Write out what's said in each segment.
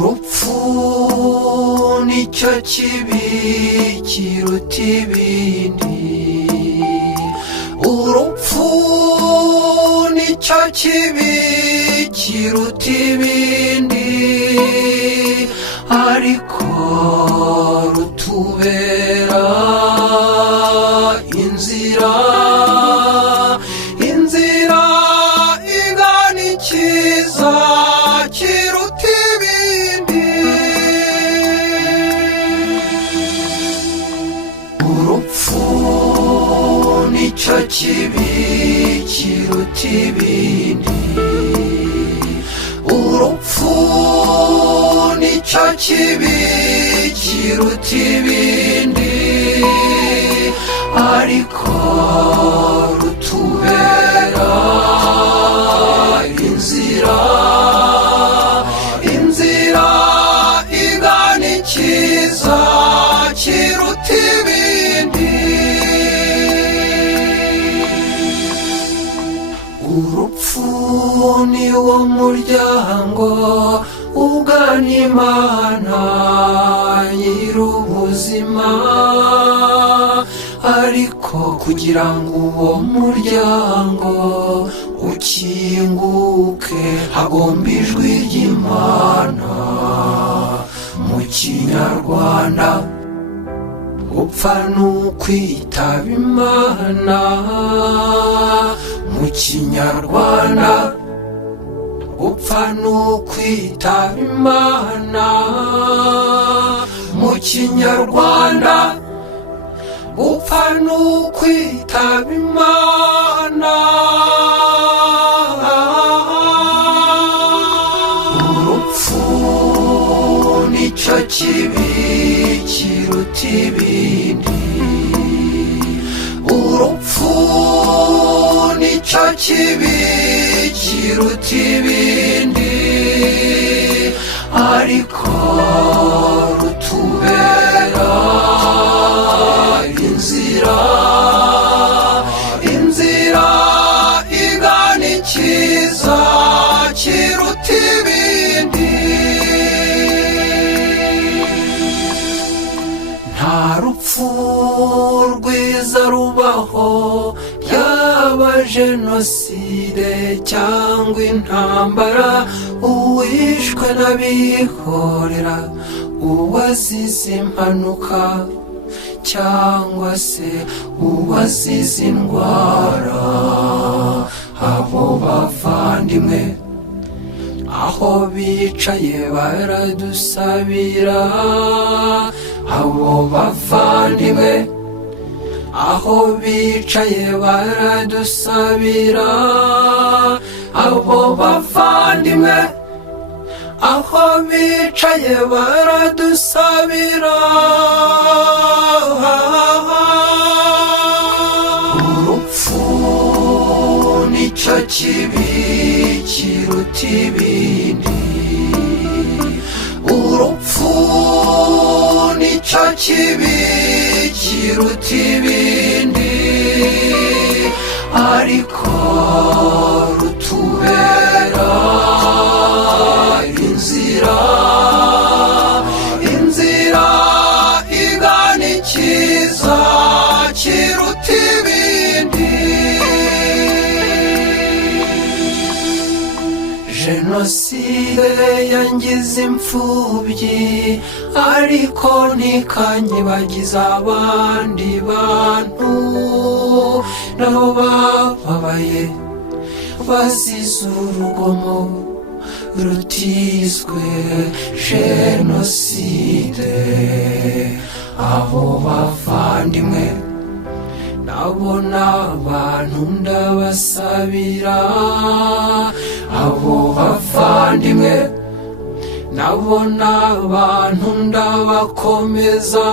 urupfu nicyo kibi kiruta ibindi, urupfu nicyo kibi kiruta ibindi, ariko rutubera inzira igana ikiza kiruta ibindi. Urupfu nicyo kibi kiruta ibindi, urupfu nicyo kibi kiruta ibindi, ariko rutubera inzira igana ikiza kiruta ibindi. Urupfu ni wo muryango ugana Imana nyir'ubuzima, ariko kugira ngo uwo muryango ukinguke hagomba ijwi ry'Imana. Mu Kinyarwanda gupfa ni ukwitaba Imana, mu Kinyarwanda gupfa ni ukwitaba Imana, mu Kinyarwanda gupfa ni ukwitaba Imana. Urupfu nicyo kibi kiruta ibindi, urupfu nicyo kibi kiruta ibindi, ariko rutubera inzira igana ikiza kiruta ibindi. Nta rupfu rwiza rubaho, yaba jenoside cyangwa intambara, uwishwe n'abihorera, uwazize impanuka cyangwa se uwazize indwara. Abo bavandimwe aho bicaye baradusabira, abo bavandimwe aho bicaye baradusabira, abo bavandimwe aho bicaye baradusabira. Urupfu nicyo kibi kiruta ibindi, urupfu nicyo kibi kiruta ibindi, ariko rutubera inzira igana ikiza kiruta ibindi. Jenoside yangize imfubyi, ariko ntikanyibagiza abandi bantu nabo bababaye bazize urugomo rutizwe jenoside. Abo bavandimwe nabona abantu ndabasabira, abo bavandimwe nabona abantu ndabakomeza,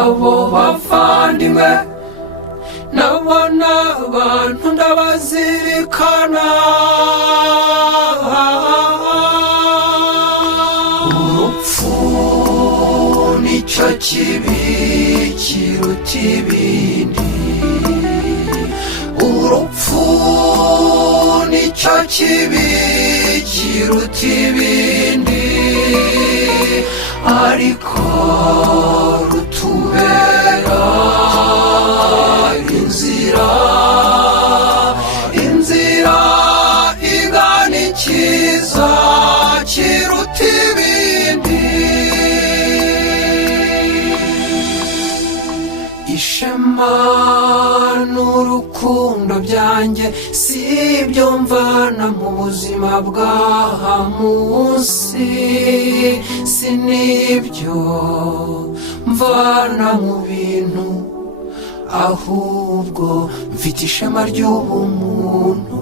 abo bavandimwe nabona abantu ndabazirikana. Urupfu nicyo kibi kiruta ibindi, urupfu nicyo kibi kiruta ibindi, ariko rutubera inzira, inzira igana ikiza kiruta ibindi. Ishema n'urukundo byanjye si ibyo mvana mu buzima bw'aha munsi, si n'ibyo mvana mu bintu, ahubwo mfite ishema ry'ubumuntu.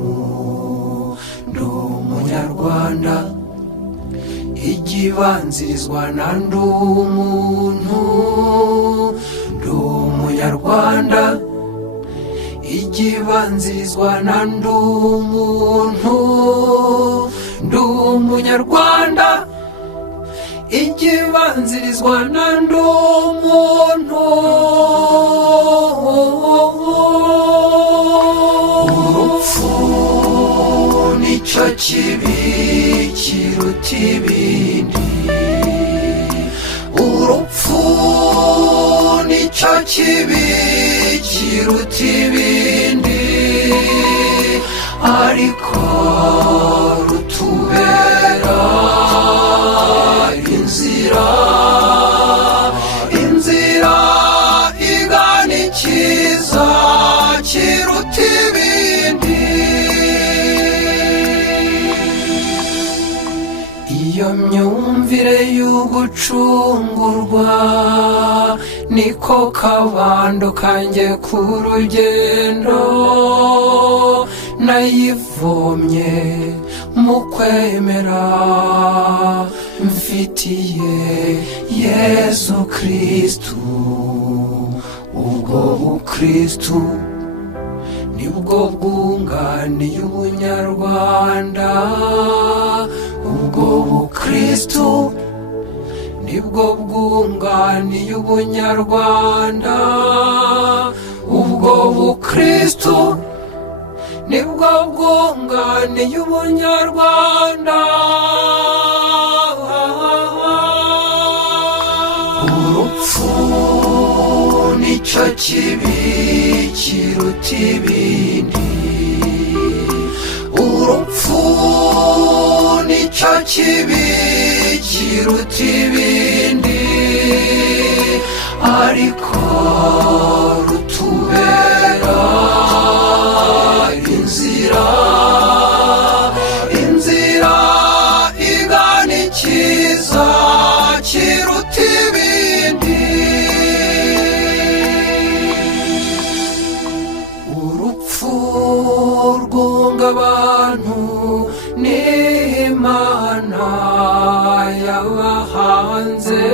Ndi umunyarwanda, igibanzirizwa na ndi umuntu. Ndi umunyarwanda, igibanzirizwa na ndi umuntu. Ndi umunyarwanda, igibanzirizwa na ndi umuntu. Urupfu nicyo kibi kiruta ibindi, urupfu nicyo kibi kiruta ibindi, ariko rutubera inzira, inzira igana ikiza kiruta ibindi. Iyo myumvire y'ugucungurwa niko kabando kanjye ku rugendo, nayivomye mu kwemera mfitiye Yesu Kristu. Ubwo bukristu nibwo bwunganiye ubunyarwanda, ubwo bukristu nibwo bwunganiye ubunyarwanda, ubwo bukristu nibwo bwunganiye ubunyarwanda. Urupfu nicyo kibi kiruta ibindi, urupfu nicyo kibi kiruta ibindi, ariko rutubera inzira, inzira igana ikiza kiruta ibindi. Urupfu rwunga abantu n'Imana yabahanze,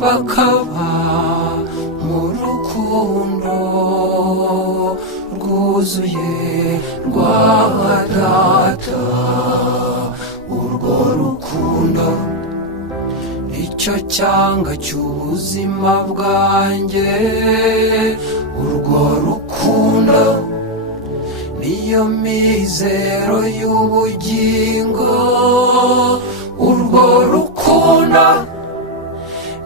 bakaba mu rukundo rwuzuye rwa Data. Urwo rukundo nicyo cyanga cy'ubuzima bwanjye, urwo rukundo niyo mizero y'ubugingo, urwo rukundo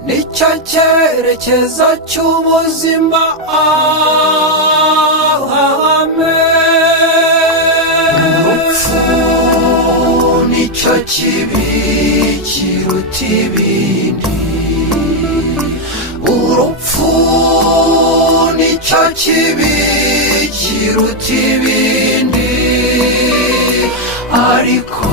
nicyo cyerekezo cy'ubuzima. Amen. Urupfu nicyo kibi kiruta ibindi, urupfu nicyo kibi kiruta ibindi, ariko